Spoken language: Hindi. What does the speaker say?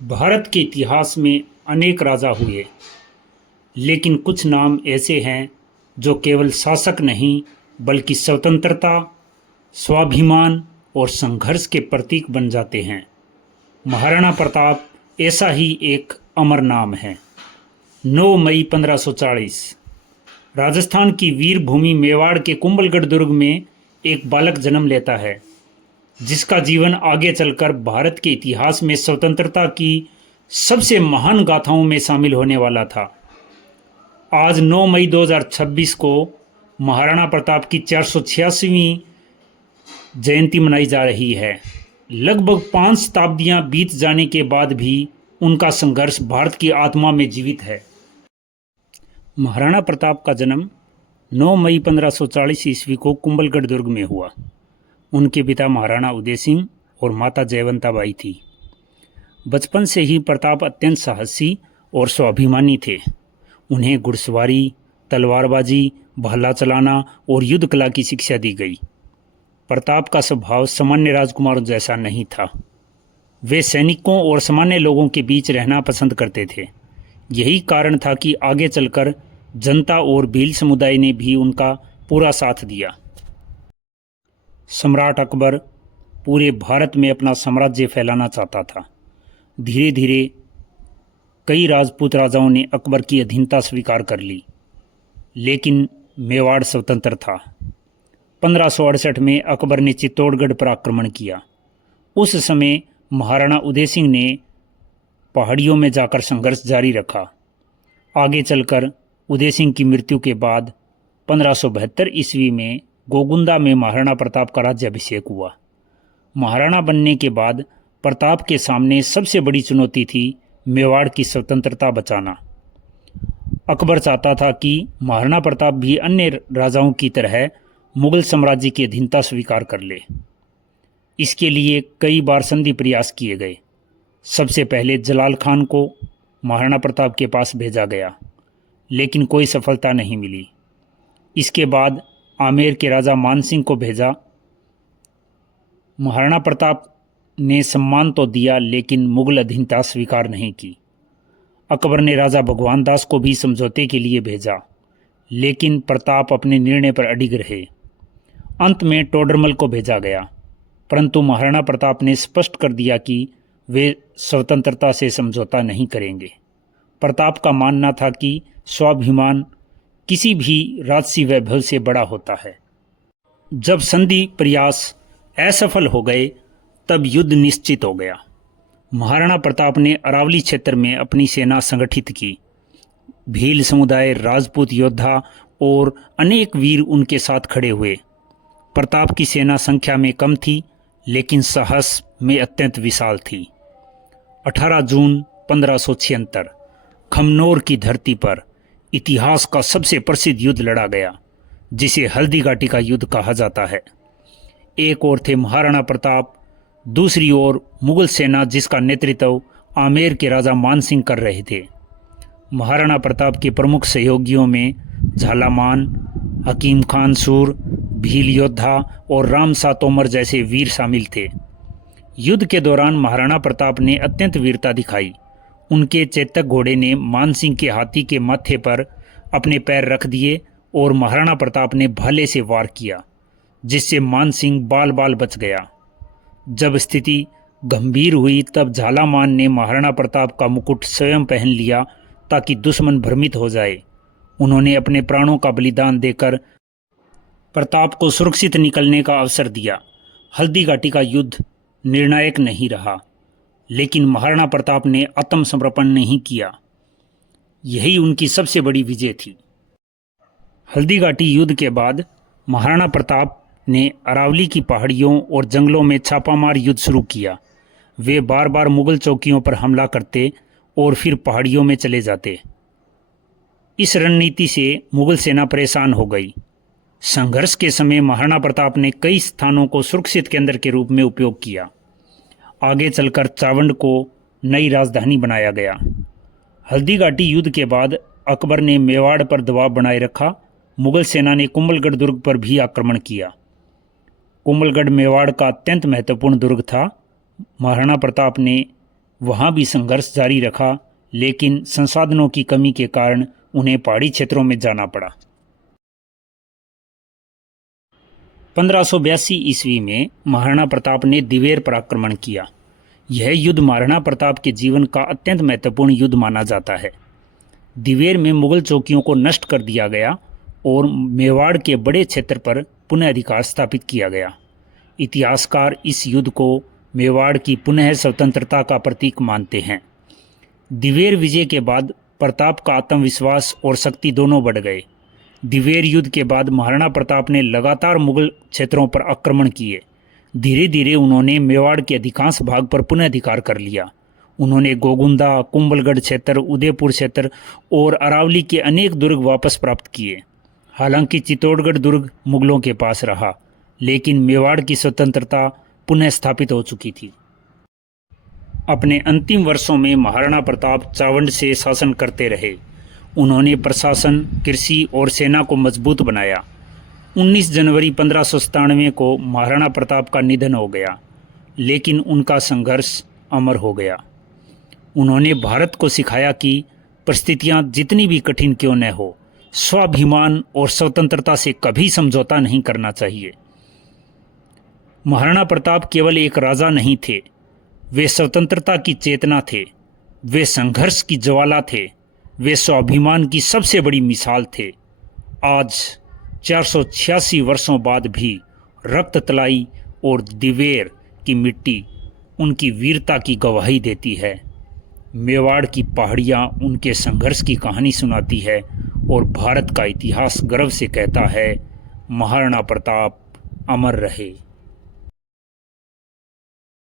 भारत के इतिहास में अनेक राजा हुए, लेकिन कुछ नाम ऐसे हैं जो केवल शासक नहीं बल्कि स्वतंत्रता, स्वाभिमान और संघर्ष के प्रतीक बन जाते हैं। महाराणा प्रताप ऐसा ही एक अमर नाम है। 9 मई 1540 राजस्थान की वीर भूमि मेवाड़ के कुंभलगढ़ दुर्ग में एक बालक जन्म लेता है, जिसका जीवन आगे चलकर भारत के इतिहास में स्वतंत्रता की सबसे महान गाथाओं में शामिल होने वाला था। आज 9 मई 2026 को महाराणा प्रताप की 486वीं जयंती मनाई जा रही है। लगभग 5 शताब्दियां बीत जाने के बाद भी उनका संघर्ष भारत की आत्मा में जीवित है। महाराणा प्रताप का जन्म 9 मई 1540 ईस्वी को कुंभलगढ़ दुर्ग में हुआ। उनके पिता महाराणा उदय सिंह और माता जयवंता बाई थी। बचपन से ही प्रताप अत्यंत साहसी और स्वाभिमानी थे। उन्हें घुड़सवारी, तलवारबाजी, भाला चलाना और युद्ध कला की शिक्षा दी गई। प्रताप का स्वभाव सामान्य राजकुमारों जैसा नहीं था। वे सैनिकों और सामान्य लोगों के बीच रहना पसंद करते थे। यही कारण था कि आगे चलकर जनता और भील समुदाय ने भी उनका पूरा साथ दिया। सम्राट अकबर पूरे भारत में अपना साम्राज्य फैलाना चाहता था। धीरे धीरे कई राजपूत राजाओं ने अकबर की अधीनता स्वीकार कर ली, लेकिन मेवाड़ स्वतंत्र था। 1568 में अकबर ने चित्तौड़गढ़ पर आक्रमण किया। उस समय महाराणा उदय सिंह ने पहाड़ियों में जाकर संघर्ष जारी रखा। आगे चलकर उदय सिंह की मृत्यु के बाद 1572 ईस्वी में गोगुंदा में महाराणा प्रताप का राज्याभिषेक हुआ। महाराणा बनने के बाद प्रताप के सामने सबसे बड़ी चुनौती थी मेवाड़ की स्वतंत्रता बचाना। अकबर चाहता था कि महाराणा प्रताप भी अन्य राजाओं की तरह मुगल साम्राज्य की अधीनता स्वीकार कर ले। इसके लिए कई बार संधि प्रयास किए गए। सबसे पहले जलाल खान को महाराणा प्रताप के पास भेजा गया, लेकिन कोई सफलता नहीं मिली। इसके बाद आमेर के राजा मानसिंह को भेजा। महाराणा प्रताप ने सम्मान तो दिया, लेकिन मुगल अधीनता स्वीकार नहीं की। अकबर ने राजा भगवान दास को भी समझौते के लिए भेजा, लेकिन प्रताप अपने निर्णय पर अडिग रहे। अंत में टोडरमल को भेजा गया, परंतु महाराणा प्रताप ने स्पष्ट कर दिया कि वे स्वतंत्रता से समझौता नहीं करेंगे। प्रताप का मानना था कि स्वाभिमान किसी भी राजसी वैभव से बड़ा होता है। जब संधि प्रयास असफल हो गए, तब युद्ध निश्चित हो गया। महाराणा प्रताप ने अरावली क्षेत्र में अपनी सेना संगठित की। भील समुदाय, राजपूत योद्धा और अनेक वीर उनके साथ खड़े हुए। प्रताप की सेना संख्या में कम थी, लेकिन साहस में अत्यंत विशाल थी। 18 जून 1576 खमनोर की धरती पर इतिहास का सबसे प्रसिद्ध युद्ध लड़ा गया, जिसे हल्दी घाटी का युद्ध कहा जाता है। एक ओर थे महाराणा प्रताप, दूसरी ओर मुगल सेना, जिसका नेतृत्व आमेर के राजा मानसिंह कर रहे थे। महाराणा प्रताप के प्रमुख सहयोगियों में झालामान, हकीम खान सूर, भील योद्धा और रामसा तोमर जैसे वीर शामिल थे। युद्ध के दौरान महाराणा प्रताप ने अत्यंत वीरता दिखाई। उनके चेतक घोड़े ने मानसिंह के हाथी के माथे पर अपने पैर रख दिए और महाराणा प्रताप ने भाले से वार किया, जिससे मानसिंह बाल बाल बच गया। जब स्थिति गंभीर हुई, तब झालामान ने महाराणा प्रताप का मुकुट स्वयं पहन लिया ताकि दुश्मन भ्रमित हो जाए। उन्होंने अपने प्राणों का बलिदान देकर प्रताप को सुरक्षित निकलने का अवसर दिया। हल्दी घाटी का युद्ध निर्णायक नहीं रहा, लेकिन महाराणा प्रताप ने आत्मसमर्पण नहीं किया। यही उनकी सबसे बड़ी विजय थी। हल्दी घाटी युद्ध के बाद महाराणा प्रताप ने अरावली की पहाड़ियों और जंगलों में छापामार युद्ध शुरू किया। वे बार बार मुगल चौकियों पर हमला करते और फिर पहाड़ियों में चले जाते। इस रणनीति से मुगल सेना परेशान हो गई। संघर्ष के समय महाराणा प्रताप ने कई स्थानों को सुरक्षित केंद्र के रूप में उपयोग किया। आगे चलकर चावंड को नई राजधानी बनाया गया। हल्दी घाटी युद्ध के बाद अकबर ने मेवाड़ पर दबाव बनाए रखा। मुगल सेना ने कुंभलगढ़ दुर्ग पर भी आक्रमण किया। कुंभलगढ़ मेवाड़ का अत्यंत महत्वपूर्ण दुर्ग था। महाराणा प्रताप ने वहाँ भी संघर्ष जारी रखा, लेकिन संसाधनों की कमी के कारण उन्हें पहाड़ी क्षेत्रों में जाना पड़ा। 1582 ईस्वी में महाराणा प्रताप ने दिवेर पर आक्रमण किया। यह युद्ध महाराणा प्रताप के जीवन का अत्यंत महत्वपूर्ण युद्ध माना जाता है। दिवेर में मुगल चौकियों को नष्ट कर दिया गया और मेवाड़ के बड़े क्षेत्र पर पुनः अधिकार स्थापित किया गया। इतिहासकार इस युद्ध को मेवाड़ की पुनः स्वतंत्रता का प्रतीक मानते हैं। दिवेर विजय के बाद प्रताप का आत्मविश्वास और शक्ति दोनों बढ़ गए। दिवेर युद्ध के बाद महाराणा प्रताप ने लगातार मुगल क्षेत्रों पर आक्रमण किए। धीरे धीरे उन्होंने मेवाड़ के अधिकांश भाग पर पुनः अधिकार कर लिया। उन्होंने गोगुंदा, कुंभलगढ़ क्षेत्र, उदयपुर क्षेत्र और अरावली के अनेक दुर्ग वापस प्राप्त किए। हालांकि चित्तौड़गढ़ दुर्ग मुगलों के पास रहा, लेकिन मेवाड़ की स्वतंत्रता पुनः स्थापित हो चुकी थी। अपने अंतिम वर्षों में महाराणा प्रताप चावंड से शासन करते रहे। उन्होंने प्रशासन, कृषि और सेना को मजबूत बनाया। 19 जनवरी 1597 को महाराणा प्रताप का निधन हो गया, लेकिन उनका संघर्ष अमर हो गया। उन्होंने भारत को सिखाया कि परिस्थितियां जितनी भी कठिन क्यों न हो, स्वाभिमान और स्वतंत्रता से कभी समझौता नहीं करना चाहिए। महाराणा प्रताप केवल एक राजा नहीं थे, वे स्वतंत्रता की चेतना थे, वे संघर्ष की ज्वाला थे, वे स्वाभिमान की सबसे बड़ी मिसाल थे। आज 486 वर्षों बाद भी रक्त तलाई और दिवेर की मिट्टी उनकी वीरता की गवाही देती है। मेवाड़ की पहाड़ियाँ उनके संघर्ष की कहानी सुनाती है और भारत का इतिहास गर्व से कहता है, महाराणा प्रताप अमर रहे।